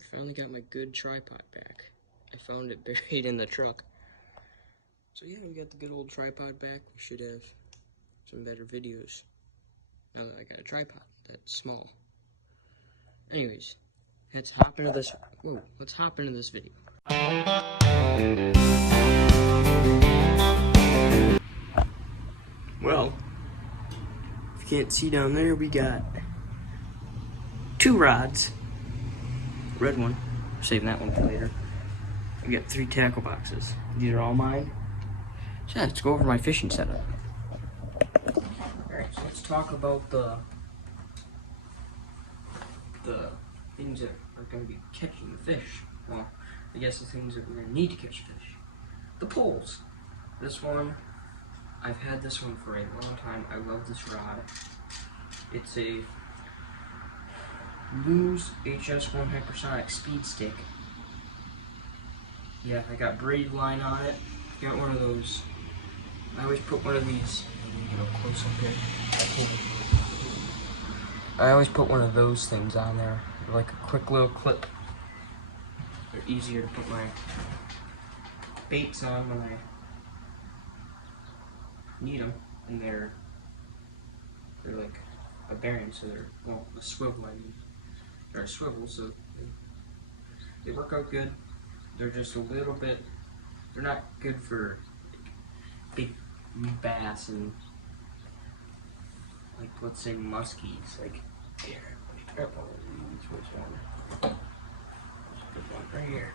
I finally got my good tripod back. I found it buried in the truck. So yeah, we got the good old tripod back. We should have some better videos now that I got a tripod that's small. Anyways, let's hop into this. Whoa, let's hop into this video. Well, if you can't see down there, we got 2 rods. Red one. We're saving that one for later. We got 3 tackle boxes. These are all mine. So yeah, let's go over my fishing setup. Alright, so let's talk about the things that are going to be catching the fish. Well, I guess the things that we're going to need to catch fish. The poles. This one, I've had this one for a long time. I love this rod. It's a Lew's HS1 Hypersonic Speed Stick. Yeah, I got braided line on it. Got one of those. I always put one of these. Get up close up here. I always put one of those things on there, like a quick little clip. They're easier to put my baits on when I need them, and they're like a bearing, so they're, well, a swivel, I mean. They're a swivel, so they work out good. They're just a little bit, they're not good for big bass and, like, let's say muskies. Like, here, grab one of these. Which one? Put one right here.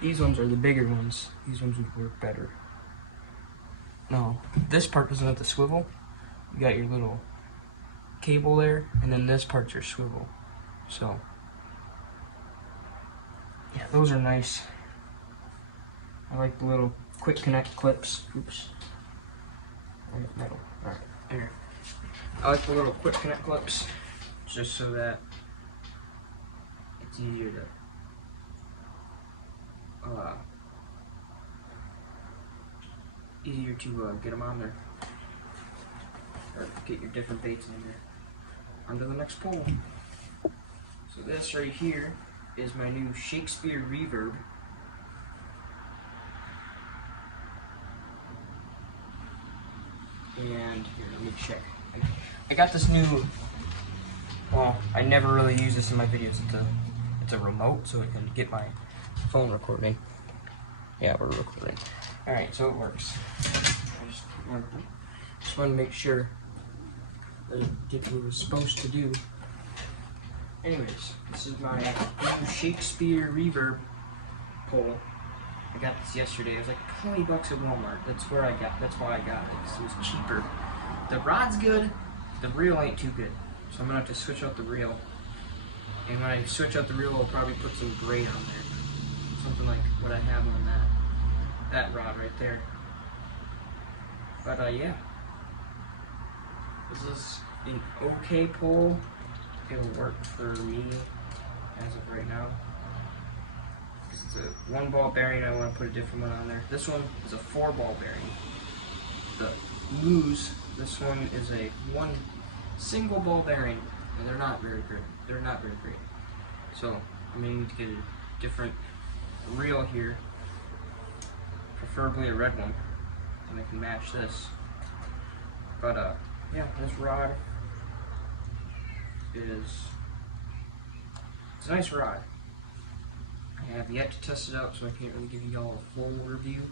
These ones are the bigger ones. These ones would work better. No, this part doesn't have the swivel. You got your little cable there, and then this part's your swivel. So, yeah, those are nice. I like the little quick connect clips. Oops. Right, metal. Alright, here. I like the little quick connect clips, just so that it's easier to get them on there, or get your different baits in there. On to the next pole. So this right here is my new Shakespeare Reverb. And here, let me check. I got this new, well, I never really use this in my videos. It's a remote, so it can get my phone recording. Yeah, we're recording. Alright, so it works. I just want to make sure that it did what it was supposed to do. Anyways, this is my new Shakespeare Reverb pole. I got this yesterday. It was like $20 at Walmart. That's why I got it, because it was cheaper. The rod's good, the reel ain't too good. So I'm gonna have to switch out the reel. And when I switch out the reel, I'll probably put some braid on there. Something like what I have on that rod right there. But yeah. This is an okay pole. It'll work for me as of right now. It's a 1-ball bearing. I want to put a different one on there. This one is a 4-ball bearing. The Lew's, this one is a 1 single ball bearing, and they're not very good. They're not very great. So I'm gonna need to get a different reel here, preferably a red one, and I can match this. But yeah, this rod it's a nice rod. I have yet to test it out, so I can't really give you all a full review.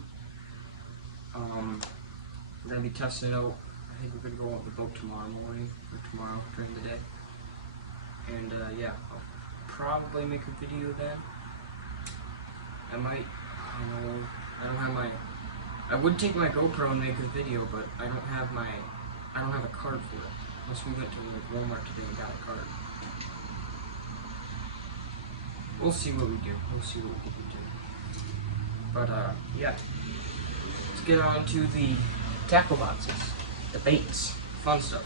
We're going to be testing it out. I think we're going to go on the boat tomorrow morning, or tomorrow during the day. And yeah, I'll probably make a video then. I might, I don't have my, I would take my GoPro and make a video, but I don't have a card for it. Unless we went to like Walmart today and got a card. We'll see what we do. We'll see what we can do. But yeah. Let's get on to the tackle boxes. The baits. Fun stuff.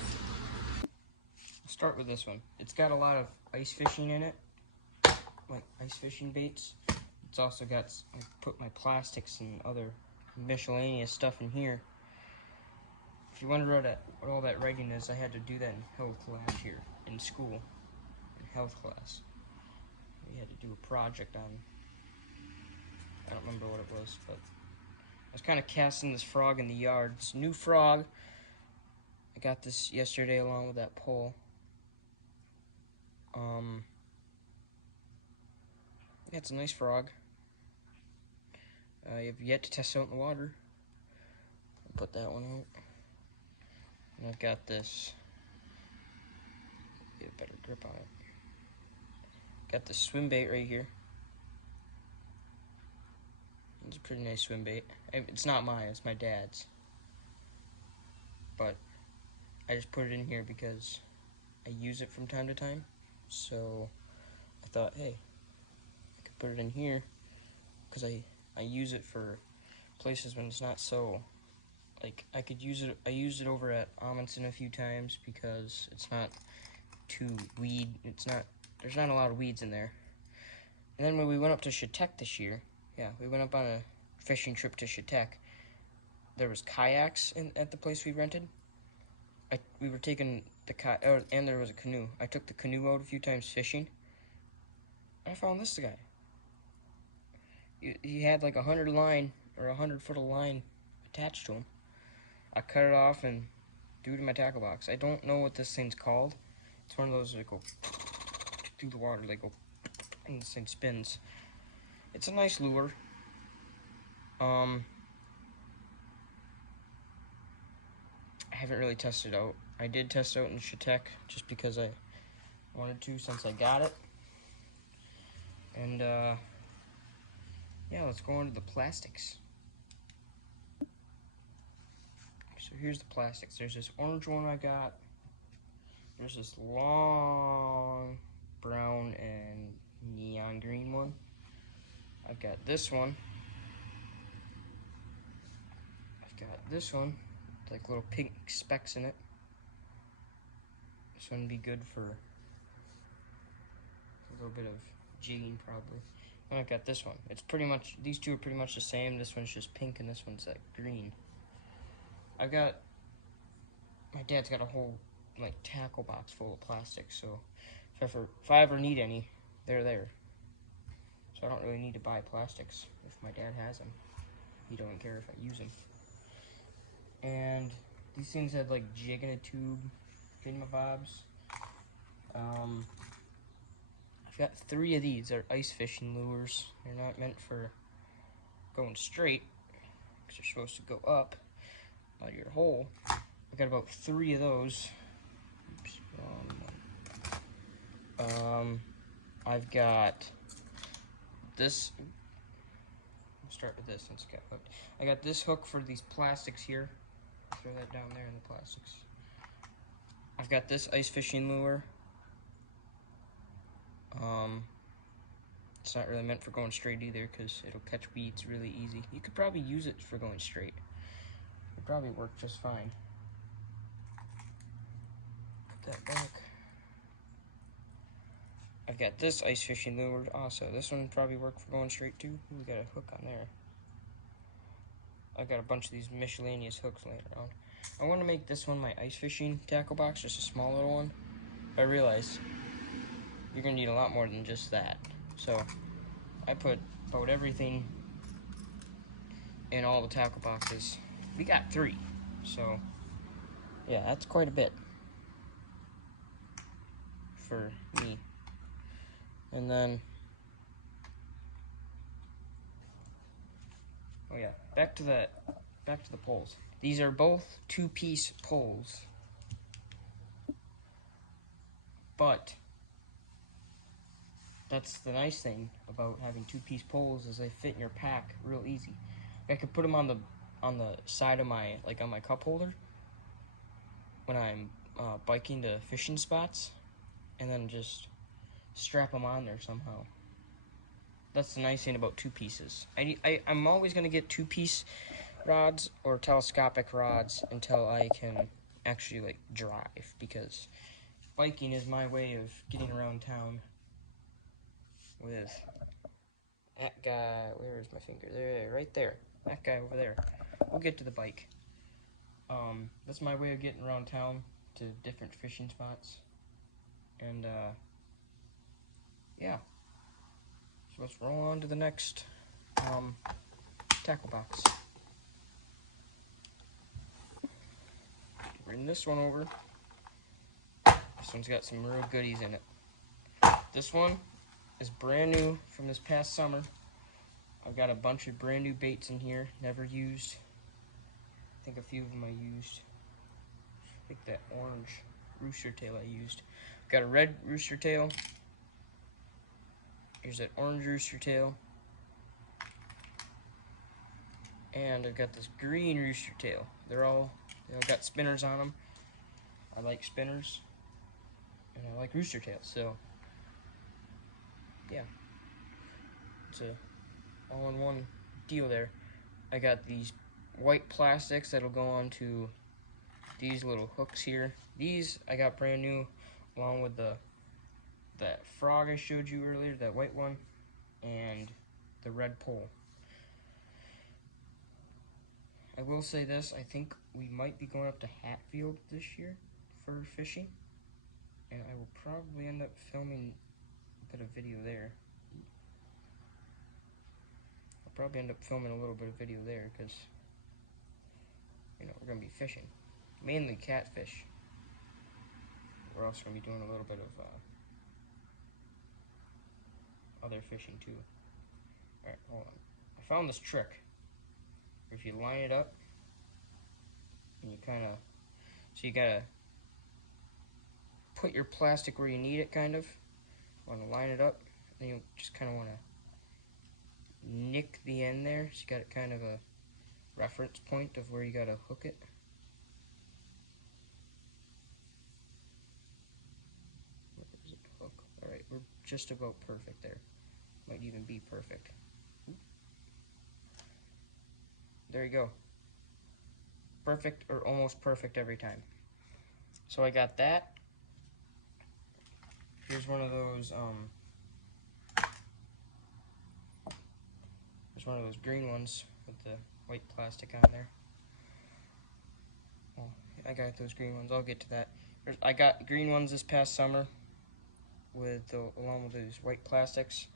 I'll start with this one. It's got a lot of ice fishing in it. Like ice fishing baits. It's also got, I put my plastics and other miscellaneous stuff in here. If you wonder what all that writing is, I had to do that in health last year in school. health class. We had to do a project on, I don't remember what it was, but I was kind of casting this frog in the yard. It's a new frog. I got this yesterday along with that pole. Yeah, it's a nice frog. I have yet to test it out in the water. I'll put that one out. And I've got this. Get a better grip on it. Got the swim bait right here. It's a pretty nice swim bait. It's not mine, it's my dad's. But I just put it in here because I use it from time to time. So I thought, hey, I could put it in here because I use it for places when it's not so, like, I could use it. I used it over at Amundsen a few times because it's not too there's not a lot of weeds in there. And then when we went up to Chetek this year, yeah, we went up on a fishing trip to Chetek. There was kayaks at the place we rented. We were taking the and there was a canoe. I took the canoe out a few times fishing. I found this guy. He had like 100 line or 100 foot of line attached to him. I cut it off and threw it in my tackle box. I don't know what this thing's called. It's one of those that go through the water. They go and this thing spins. It's a nice lure. I haven't really tested it out. I did test it out in Chetek just because I wanted to since I got it. And yeah, let's go on to the plastics. So here's the plastics. There's this orange one I got. There's this long brown and neon green one. I've got this one. I've got this one, like little pink specks in it. This one would be good for a little bit of jigging probably. And I've got this one. It's pretty much, these two are pretty much the same. This one's just pink and this one's like green. I've got, my dad's got a whole like tackle box full of plastic, so if I ever need any, they're there. So I don't really need to buy plastics if my dad has them. He don't care if I use them. And these things had like jig in a tube, thingamabobs. I've got 3 of these. They're ice fishing lures. They're not meant for going straight, because they're supposed to go up out of your hole. I've got about 3 of those. Oops, wrong one. I've got this. I'll start with this since it got hooked. I got this hook for these plastics here. Throw that down there in the plastics. I've got this ice fishing lure. It's not really meant for going straight either because it'll catch weeds really easy. You could probably use it for going straight. It'd probably work just fine. Put that back. I've got this ice fishing lure also. This one would probably work for going straight too. We got a hook on there. I've got a bunch of these miscellaneous hooks laying around. I want to make this one my ice fishing tackle box, just a small little one. But I realized you're going to need a lot more than just that. So I put about everything in all the tackle boxes. We got 3. So yeah, that's quite a bit for me. And then, oh yeah, back to the poles. These are both 2-piece poles, but that's the nice thing about having 2-piece poles is they fit in your pack real easy. I could put them on the side of my, like on my cup holder when I'm biking to fishing spots, and then just strap them on there somehow. That's the nice thing about 2 pieces. I'm always going to get 2-piece rods or telescopic rods until I can actually like drive, because biking is my way of getting around town with that guy. Where is my finger? There, right there. That guy over there. We'll get to the bike. That's my way of getting around town to different fishing spots. And let's roll on to the next tackle box. Bring this one over. This one's got some real goodies in it. This one is brand new from this past summer. I've got a bunch of brand new baits in here, never used. I think a few of them I used. I think that orange rooster tail I used. Got a red rooster tail. Here's that orange rooster tail. And I've got this green rooster tail. They're all, got spinners on them. I like spinners. And I like rooster tails, so yeah. It's a all-in-one deal there. I got these white plastics that'll go onto these little hooks here. These I got brand new, along with that frog I showed you earlier, that white one, and the red pole. I will say this, I think we might be going up to Hatfield this year for fishing, and I will probably end up filming a bit of video there. I'll probably end up filming a little bit of video there because, we're going to be fishing. Mainly catfish. We're also going to be doing a little bit of other fishing too. Alright, hold on. I found this trick. If you line it up, and you so you gotta put your plastic where you need it, kind of. Want to line it up, and you just kind of want to nick the end there, so you got kind of a reference point of where you gotta hook it. Where is it? Hook. Alright, we're just about perfect there. Might even be perfect. There you go. Perfect or almost perfect every time. So I got that. Here's one of those there's one of those green ones with the white plastic on there. Well, I got those green ones. I'll get to that. I got green ones this past summer along with those white plastics.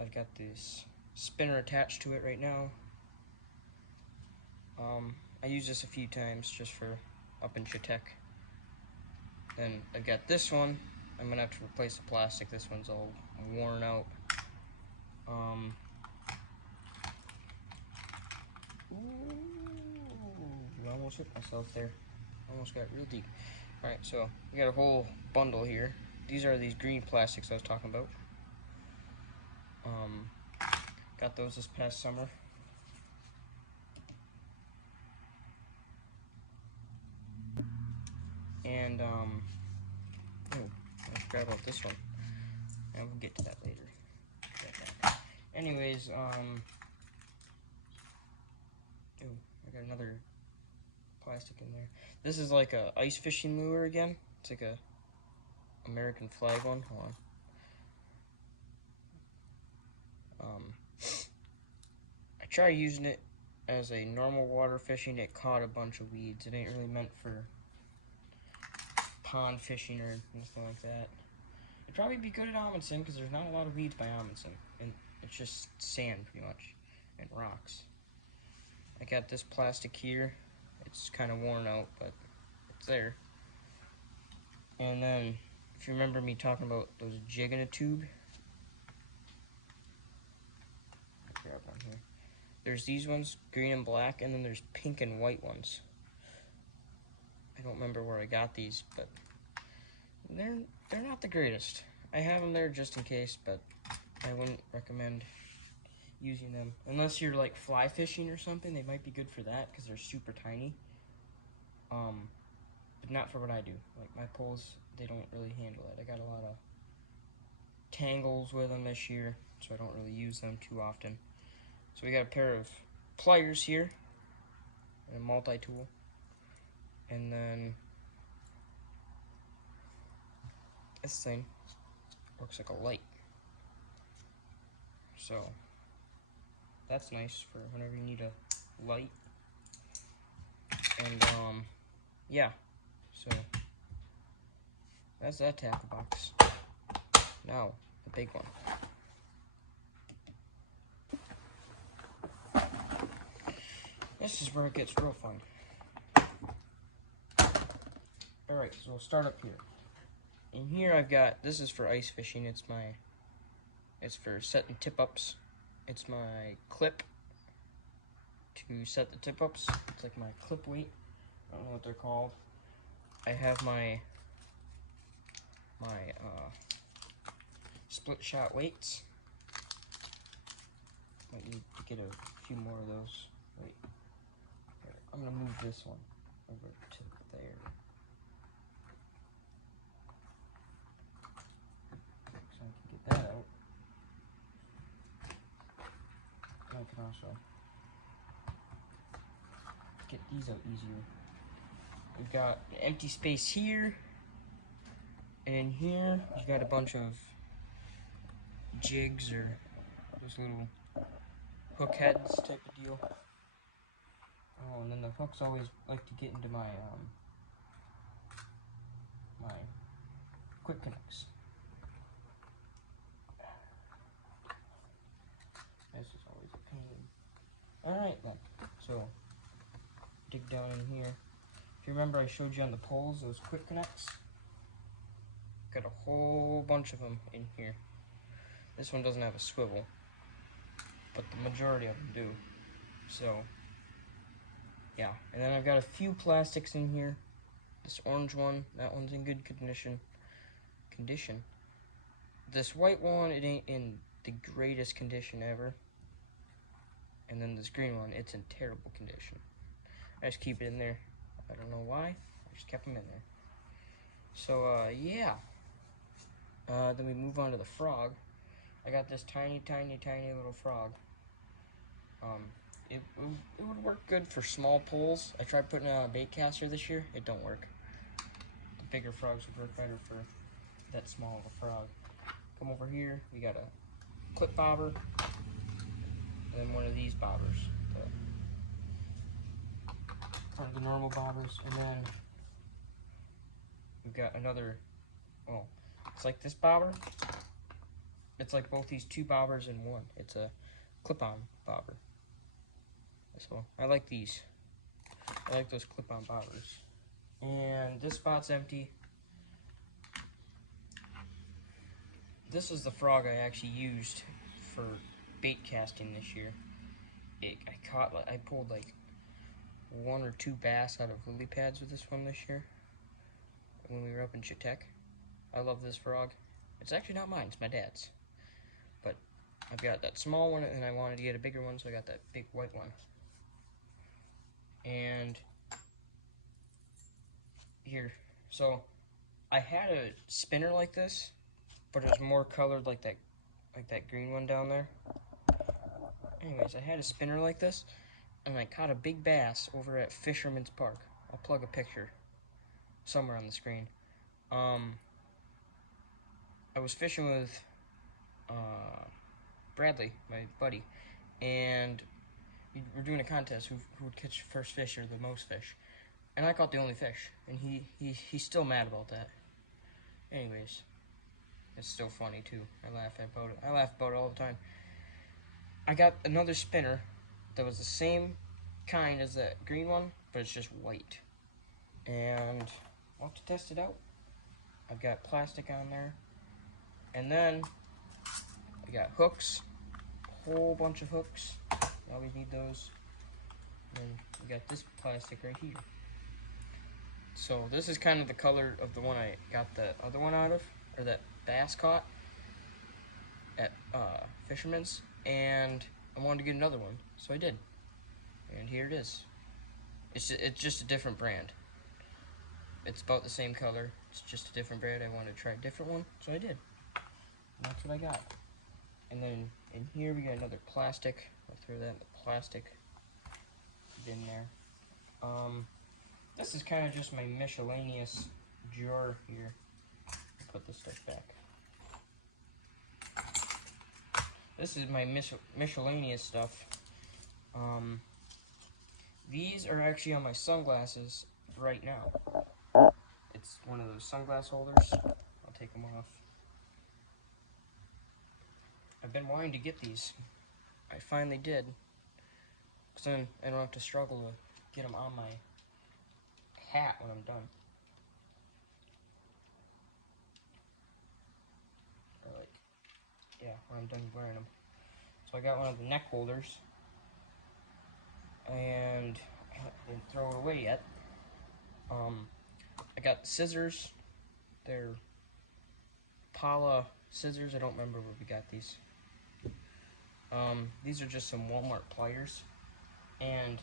I've got this spinner attached to it right now. I used this a few times just for up in Chautauqua. Then I've got this one. I'm gonna have to replace the plastic. This one's all worn out. I almost hit myself there. Almost got real deep. Alright, so we got a whole bundle here. These are these green plastics I was talking about. Got those this past summer. And I forgot about this one. And we'll get to that later. Anyways, I got another plastic in there. This is like a ice fishing lure again. It's like a American flag one. Hold on. I tried using it as a normal water fishing. It caught a bunch of weeds. It ain't really meant for pond fishing or anything like that. It'd probably be good at Amundsen because there's not a lot of weeds by Amundsen, and it's just sand pretty much and rocks. I got this plastic here. It's kind of worn out, but it's there. And then, if you remember me talking about those jig in a tube, grab one here. There's these ones, green and black, and then there's pink and white ones. I don't remember where I got these, but they're not the greatest. I have them there just in case, but I wouldn't recommend using them unless you're like fly fishing or something. They might be good for that because they're super tiny. But not for what I do. Like my poles, they don't really handle it. I got a lot of tangles with them this year, so I don't really use them too often. So we got a pair of pliers here and a multi-tool, and then this thing works like a light. So that's nice for whenever you need a light. And yeah, so that's that tackle box. Now the big one. this is where it gets real fun. Alright, so we'll start up here. In here I've got, this is for ice fishing, it's for setting tip-ups. It's my clip to set the tip-ups. It's like my clip weight. I don't know what they're called. I have my split shot weights. Might need to get a few more of those. Wait, here, I'm gonna move this one over to there. So I can get that out. I can also get these out easier. We've got an empty space here, and in here you've got a bunch of jigs or those little hook heads type of deal. Oh, and then the hooks always like to get into my my quick connects. This is always a pain. Alright then, so dig down in here. If you remember, I showed you on the poles, those quick connects. Got a whole bunch of them in here. This one doesn't have a swivel, but the majority of them do. So, yeah. And then I've got a few plastics in here. This orange one, that one's in good condition. This white one, it ain't in the greatest condition ever. And then this green one, it's in terrible condition. I just keep it in there. I don't know why. I just kept them in there. So, yeah. Then we move on to the frog. I got this tiny little frog. It would work good for small poles. I tried putting it on a bait caster this year. It don't work. The bigger frogs would work better for that small of a frog. Come over here. We got a clip bobber. And then one of these bobbers. One of the normal bobbers. And then we've got another, well, it's like this bobber. It's like both these two bobbers in one. It's a clip-on bobber. So I like these. I like those clip-on bobbers. And this spot's empty. This is the frog I actually used for bait casting this year. I pulled like 1 or 2 bass out of lily pads with this one this year when we were up in Chautauqua. I love this frog. It's actually not mine, it's my dad's. But I've got that small one and I wanted to get a bigger one, so I got that big white one. And here, so I had a spinner like this, but it was more colored like that green one down there. Anyways, I had a spinner like this, and I caught a big bass over at Fisherman's Park. I'll plug a picture somewhere on the screen. I was fishing with Bradley, my buddy, and we're doing a contest who would catch first fish or the most fish. And I caught the only fish, and he's still mad about that. Anyways, it's still funny too. I laugh about it. I laugh about it all the time. I got another spinner that was the same kind as that green one, but it's just white. And I'll have to test it out. I've got plastic on there. And then I got hooks, a whole bunch of hooks. You always need those. And then we got this plastic right here. So this is kind of the color of the one I got the other one out of, or that bass caught at Fisherman's, and I wanted to get another one, so I did. And here it is. It's just a different brand. It's about the same color. It's just a different brand. I wanted to try a different one, so I did. And that's what I got. And then in here we got another plastic. I'll throw that in the plastic bin there. This is kind of just my miscellaneous drawer here. I'll put this stuff back. This is my miscellaneous stuff. These are actually on my sunglasses right now. It's one of those sunglass holders. I'll take them off. I've been wanting to get these. I finally did. because then I don't have to struggle to get them on my hat when I'm done. Or like, yeah, when I'm done wearing them. So I got one of the neck holders, and I didn't throw it away yet. I got the scissors. They're Pala scissors. I don't remember where we got these. These are just some Walmart pliers, and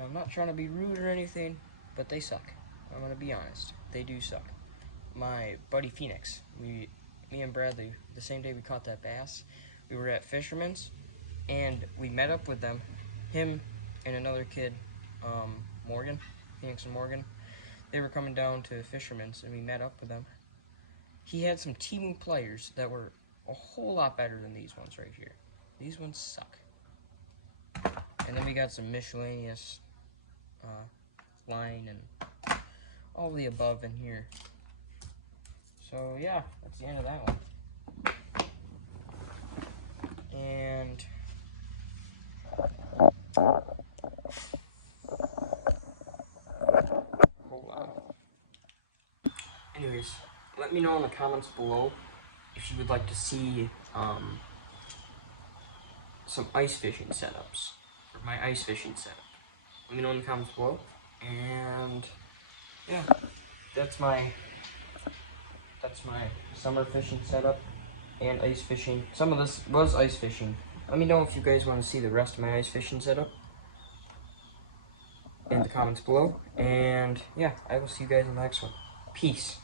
I'm not trying to be rude or anything, but they suck. I'm gonna be honest, they do suck. My buddy Phoenix, me and Bradley, the same day we caught that bass, we were at Fisherman's, and we met up with them, him and another kid, Morgan, Phoenix and Morgan. They were coming down to Fisherman's, and we met up with them. He had some Temu pliers that were a whole lot better than these ones right here. These ones suck. And then we got some miscellaneous line and all the above in here. So yeah, that's the end of that one. And hold on. Anyways, let me know in the comments below if you would like to see some ice fishing setups, or my ice fishing setup. Let me know in the comments below. And yeah, that's my summer fishing setup and ice fishing. Some of this was ice fishing. Let me know if you guys want to see the rest of my ice fishing setup in the comments below. And yeah, I will see you guys in the next one. Peace.